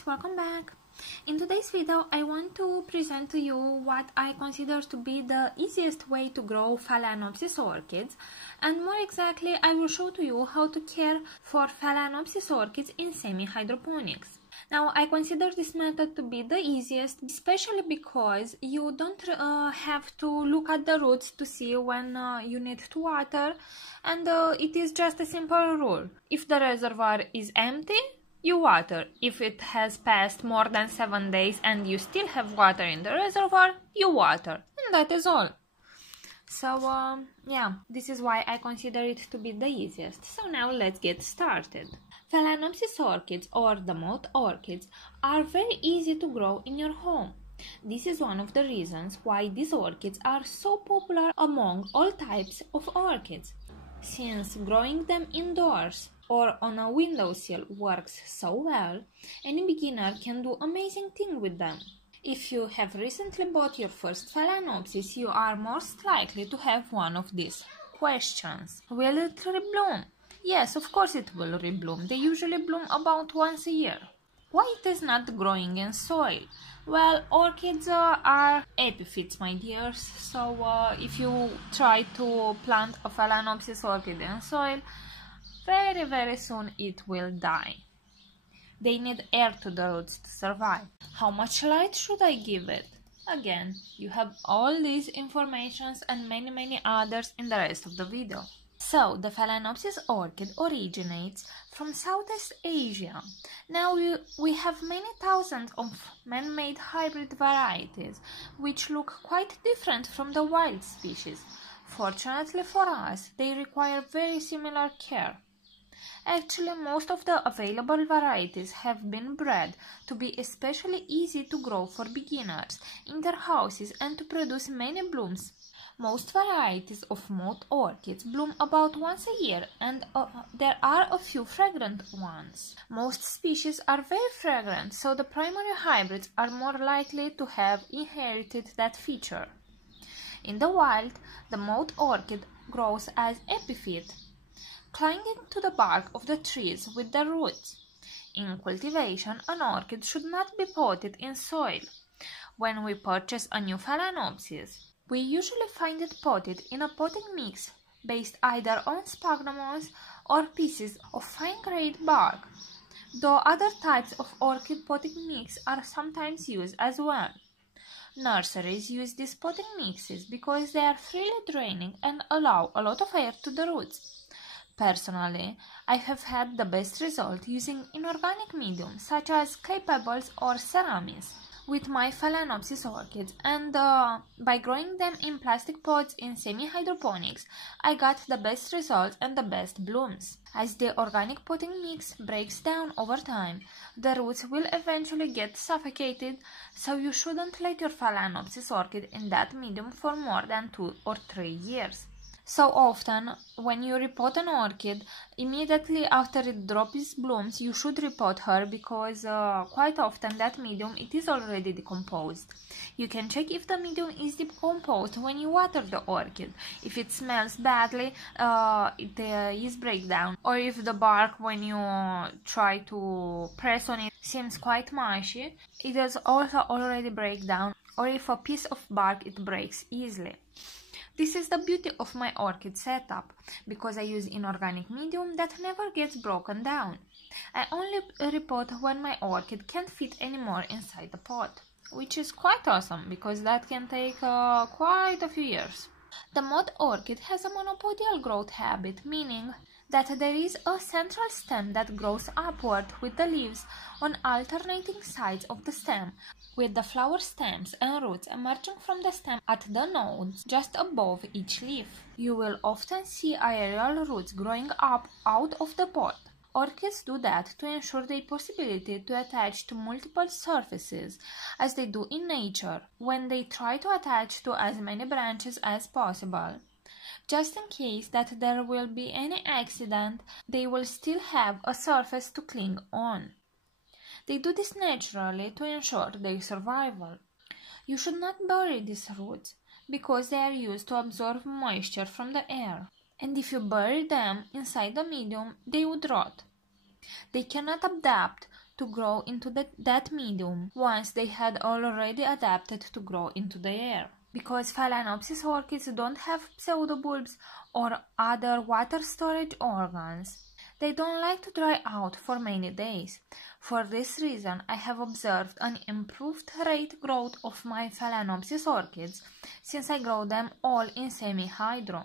guys, welcome back. In today's video I want to present to you what I consider to be the easiest way to grow phalaenopsis orchids, and more exactly I will show to you how to care for phalaenopsis orchids in semi-hydroponics. Now, I consider this method to be the easiest, especially because you don't have to look at the roots to see when you need to water, and it is just a simple rule. If the reservoir is empty, you water. If it has passed more than 7 days and you still have water in the reservoir, you water. And that is all. So, yeah, this is why I consider it to be the easiest. So now let's get started. Phalaenopsis orchids, or the moth orchids, are very easy to grow in your home. This is one of the reasons why these orchids are so popular among all types of orchids. Since growing them indoors or on a windowsill works so well, any beginner can do amazing things with them. If you have recently bought your first phalaenopsis, you are most likely to have one of these questions. Will it rebloom? Yes, of course it will rebloom. They usually bloom about once a year. Why it is not growing in soil? Well, orchids are epiphytes, my dears. So if you try to plant a phalaenopsis orchid in soil, very soon it will die. They need air to the roots to survive. How much light should I give it? Again, you have all these informations and many others in the rest of the video. So, the phalaenopsis orchid originates from Southeast Asia. Now we have many thousands of man-made hybrid varieties, which look quite different from the wild species. Fortunately for us, they require very similar care. Actually, most of the available varieties have been bred to be especially easy to grow for beginners in their houses and to produce many blooms. Most varieties of moth orchids bloom about once a year, and there are a few fragrant ones. Most species are very fragrant, so the primary hybrids are more likely to have inherited that feature. In the wild, the moth orchid grows as epiphyte, clinging to the bark of the trees with their roots. In cultivation, an orchid should not be potted in soil. When we purchase a new phalaenopsis, we usually find it potted in a potting mix based either on sphagnums or pieces of fine-grained bark, though other types of orchid potting mix are sometimes used as well. Nurseries use these potting mixes because they are freely draining and allow a lot of air to the roots. Personally, I have had the best result using inorganic medium such as clay pebbles or ceramides with my phalaenopsis orchids, and by growing them in plastic pots in semi-hydroponics, I got the best results and the best blooms. As the organic potting mix breaks down over time, the roots will eventually get suffocated, so you shouldn't let your phalaenopsis orchid in that medium for more than 2 or 3 years. So often, when you repot an orchid, immediately after it drops blooms, you should repot her because quite often that medium it is already decomposed. You can check if the medium is decomposed when you water the orchid. If it smells badly, it is breakdown. Or if the bark, when you try to press on it, seems quite mushy, it is also already breakdown. Or if a piece of bark it breaks easily. This is the beauty of my orchid setup, because I use inorganic medium that never gets broken down. I only repot when my orchid can't fit anymore inside the pot, which is quite awesome, because that can take quite a few years. The moth orchid has a monopodial growth habit, meaning that there is a central stem that grows upward with the leaves on alternating sides of the stem, with the flower stems and roots emerging from the stem at the nodes just above each leaf. You will often see aerial roots growing up out of the pot. Orchids do that to ensure the possibility to attach to multiple surfaces, as they do in nature, when they try to attach to as many branches as possible. Just in case that there will be any accident, they will still have a surface to cling on. They do this naturally to ensure their survival. You should not bury these roots, because they are used to absorb moisture from the air, and if you bury them inside the medium, they would rot. They cannot adapt to grow into that medium once they had already adapted to grow into the air. Because phalaenopsis orchids don't have pseudobulbs or other water storage organs, they don't like to dry out for many days. For this reason, I have observed an improved rate growth of my phalaenopsis orchids since I grow them all in semi-hydro.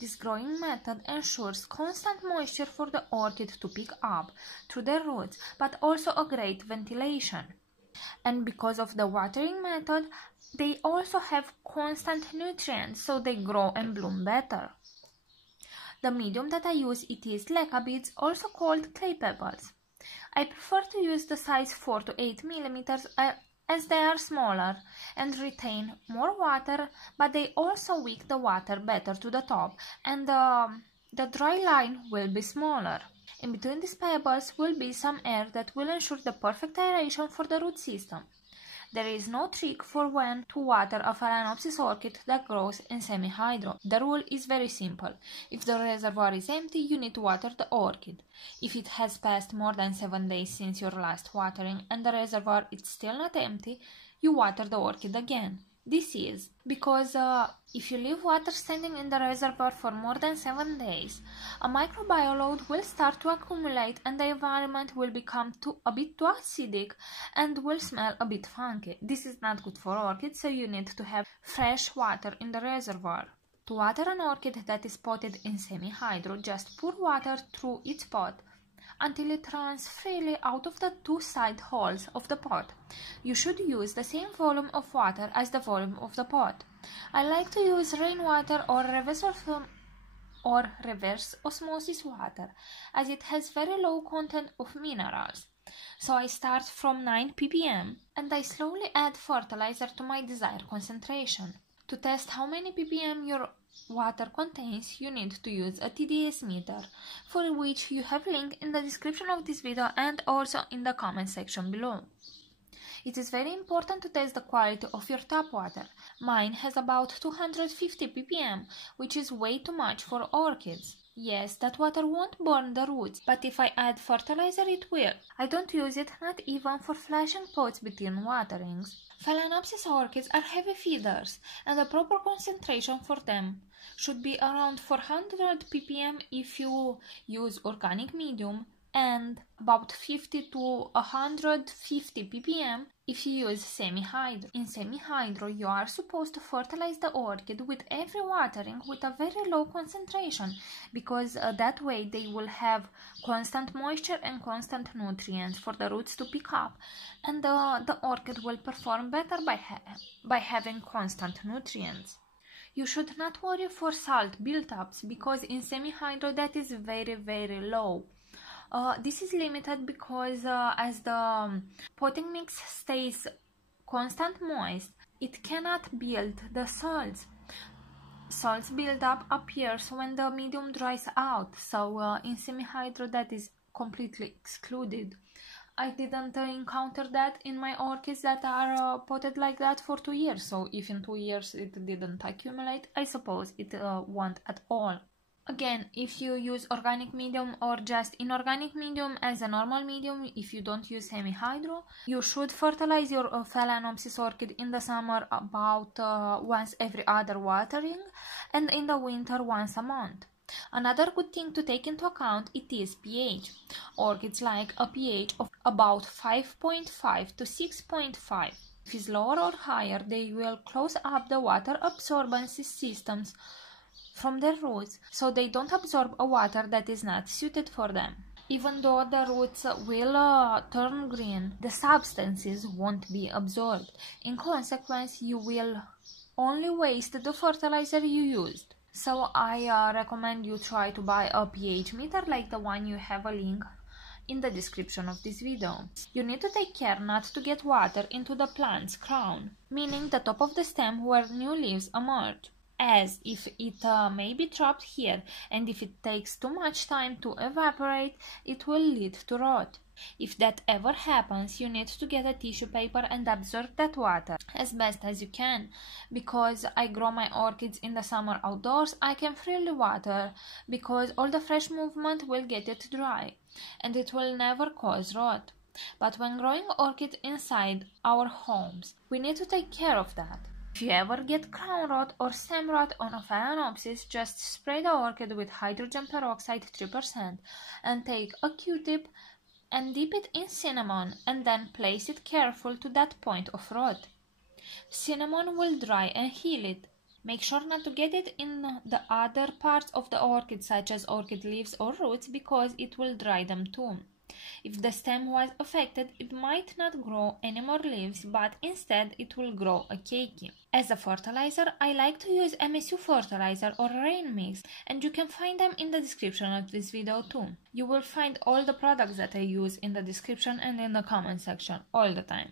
This growing method ensures constant moisture for the orchid to pick up through their roots, but also a great ventilation. And because of the watering method, they also have constant nutrients, so they grow and bloom better. The medium that I use is leca beads, also called clay pebbles. I prefer to use the size 4 to 8 millimeters as they are smaller and retain more water, but they also wick the water better to the top, and the dry line will be smaller. In between these pebbles will be some air that will ensure the perfect aeration for the root system. There is no trick for when to water a phalaenopsis orchid that grows in semi-hydro. The rule is very simple. If the reservoir is empty, you need to water the orchid. If it has passed more than 7 days since your last watering and the reservoir is still not empty, you water the orchid again. This is because if you leave water standing in the reservoir for more than 7 days, a microbial load will start to accumulate and the environment will become a bit too acidic and will smell a bit funky. This is not good for orchids, so you need to have fresh water in the reservoir. To water an orchid that is potted in semi-hydro, just pour water through its pot until it runs freely out of the 2 side holes of the pot. You should use the same volume of water as the volume of the pot. I like to use rainwater or reverse osmosis water, as it has very low content of minerals. So I start from 9 ppm and I slowly add fertilizer to my desired concentration. To test how many ppm your water contains, you need to use a TDS meter, for which you have a link in the description of this video and also in the comment section below. It is very important to test the quality of your tap water. Mine has about 250 ppm, which is way too much for orchids. Yes, that water won't burn the roots, but if I add fertilizer it will. I don't use it not even for flashing pots between waterings. Phalaenopsis orchids are heavy feeders, and the proper concentration for them should be around 400 ppm if you use organic medium, and about 50 to 150 ppm if you use semi-hydro. In semi-hydro, you are supposed to fertilize the orchid with every watering with a very low concentration, because that way they will have constant moisture and constant nutrients for the roots to pick up, and the orchid will perform better by having constant nutrients. You should not worry for salt build-ups, because in semi-hydro that is very, very low. This is limited because as the potting mix stays constant moist, it cannot build the salts. Salts build-up appears when the medium dries out, so in semi-hydro that is completely excluded. I didn't encounter that in my orchids that are potted like that for 2 years, so if in 2 years it didn't accumulate, I suppose it won't at all. Again, if you use organic medium or just inorganic medium as a normal medium, if you don't use semi-hydro, you should fertilize your phalaenopsis orchid in the summer about once every other watering, and in the winter once a month. Another good thing to take into account is pH. Orchids like a pH of about 5.5 to 6.5. If it's lower or higher, they will close up the water absorbency systems from their roots, so they don't absorb a water that is not suited for them. Even though the roots will turn green, the substances won't be absorbed. In consequence, you will only waste the fertilizer you used. So I recommend you try to buy a pH meter like the one you have a link in the description of this video. You need to take care not to get water into the plant's crown, meaning the top of the stem where new leaves emerge, as if it may be trapped here, and if it takes too much time to evaporate, it will lead to rot. If that ever happens, you need to get a tissue paper and absorb that water as best as you can. Because I grow my orchids in the summer outdoors, I can freely water, because all the fresh movement will get it dry, and it will never cause rot. But when growing orchids inside our homes, we need to take care of that. If you ever get crown rot or stem rot on a phalaenopsis, just spray the orchid with hydrogen peroxide 3% and take a Q-tip and dip it in cinnamon and then place it careful to that point of rot. Cinnamon will dry and heal it. Make sure not to get it in the other parts of the orchid such as orchid leaves or roots because it will dry them too. If the stem was affected, it might not grow any more leaves, but instead it will grow a keiki. As a fertilizer, I like to use MSU fertilizer or rain mix, and you can find them in the description of this video too. You will find all the products that I use in the description and in the comment section all the time.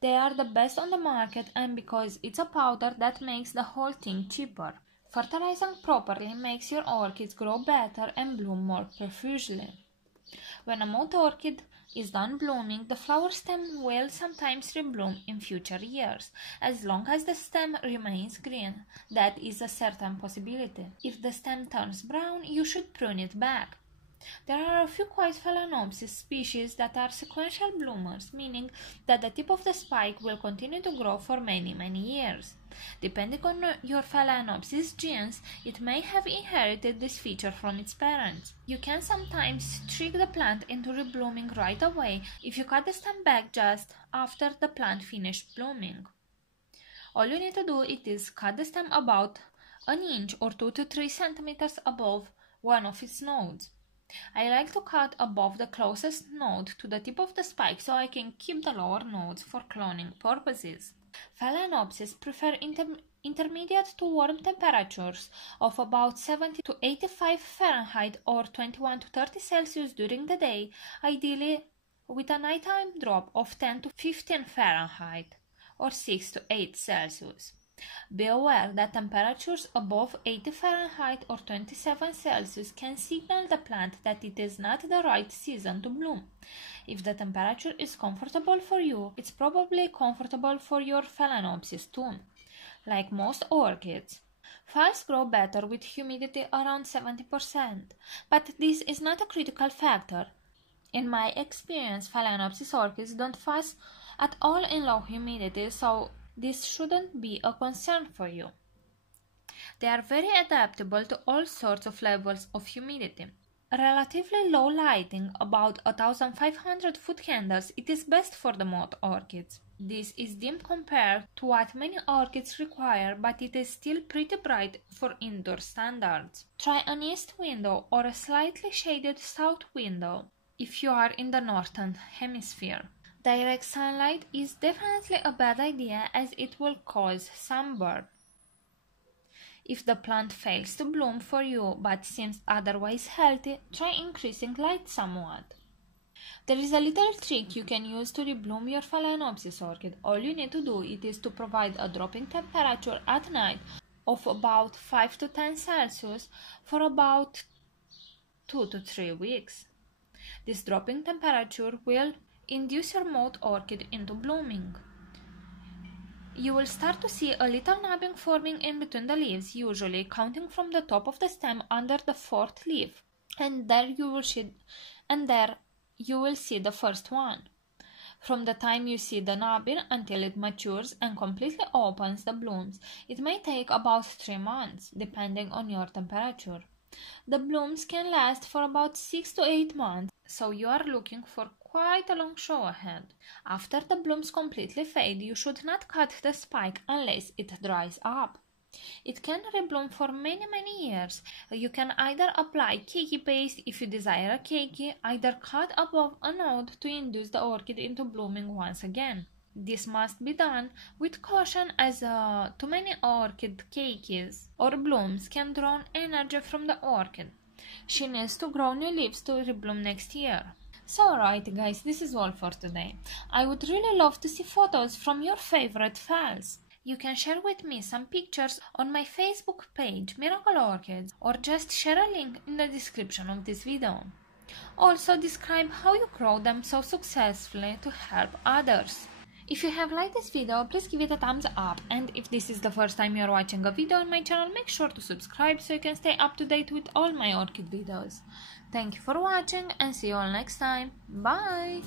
They are the best on the market, and because it's a powder, that makes the whole thing cheaper. Fertilizing properly makes your orchids grow better and bloom more profusely. When a moth orchid is done blooming, the flower stem will sometimes rebloom in future years, as long as the stem remains green. That is a certain possibility. If the stem turns brown, you should prune it back. There are a few quite phalaenopsis species that are sequential bloomers, meaning that the tip of the spike will continue to grow for many years. Depending on your phalaenopsis genes, it may have inherited this feature from its parents. You can sometimes trick the plant into reblooming right away if you cut the stem back just after the plant finished blooming. All you need to do is cut the stem about an inch or 2 to 3 centimeters above one of its nodes. I like to cut above the closest node to the tip of the spike so I can keep the lower nodes for cloning purposes. Phalaenopsis prefer intermediate to warm temperatures of about 70 to 85 Fahrenheit or 21 to 30 Celsius during the day, ideally with a nighttime drop of 10 to 15 Fahrenheit or 6 to 8 Celsius. Be aware that temperatures above 80 Fahrenheit or 27 Celsius can signal the plant that it is not the right season to bloom. If the temperature is comfortable for you, it's probably comfortable for your phalaenopsis too. Like most orchids, phals grow better with humidity around 70%, but this is not a critical factor. In my experience, phalaenopsis orchids don't fuss at all in low humidity, so this shouldn't be a concern for you. They are very adaptable to all sorts of levels of humidity. Relatively low lighting, about 1500 foot candles, it is best for the moth orchids. This is dim compared to what many orchids require, but it is still pretty bright for indoor standards. Try an east window or a slightly shaded south window if you are in the northern hemisphere. Direct sunlight is definitely a bad idea as it will cause sunburn. If the plant fails to bloom for you but seems otherwise healthy, try increasing light somewhat. There is a little trick you can use to rebloom your phalaenopsis orchid. All you need to do is to provide a dropping temperature at night of about 5 to 10 Celsius for about 2 to 3 weeks. This dropping temperature will induce your moth orchid into blooming. You will start to see a little knobbing forming in between the leaves, usually counting from the top of the stem under the fourth leaf, and there you will see the first one. From the time you see the knobbing until it matures and completely opens the blooms, it may take about 3 months, depending on your temperature. The blooms can last for about 6 to 8 months, so you are looking for quite a long show ahead. After the blooms completely fade, you should not cut the spike unless it dries up. It can rebloom for many years. You can either apply keiki paste if you desire a keiki, either cut above a node to induce the orchid into blooming once again. This must be done with caution as too many orchid keikis or blooms can draw energy from the orchid. She needs to grow new leaves to rebloom next year. So alright guys, this is all for today. I would really love to see photos from your favorite phals. You can share with me some pictures on my Facebook page Miracle Orchids, or just share a link in the description of this video. Also describe how you grow them so successfully to help others. If you have liked this video, please give it a thumbs up, and if this is the first time you're watching a video on my channel, make sure to subscribe so you can stay up to date with all my orchid videos. Thank you for watching and see you all next time. Bye!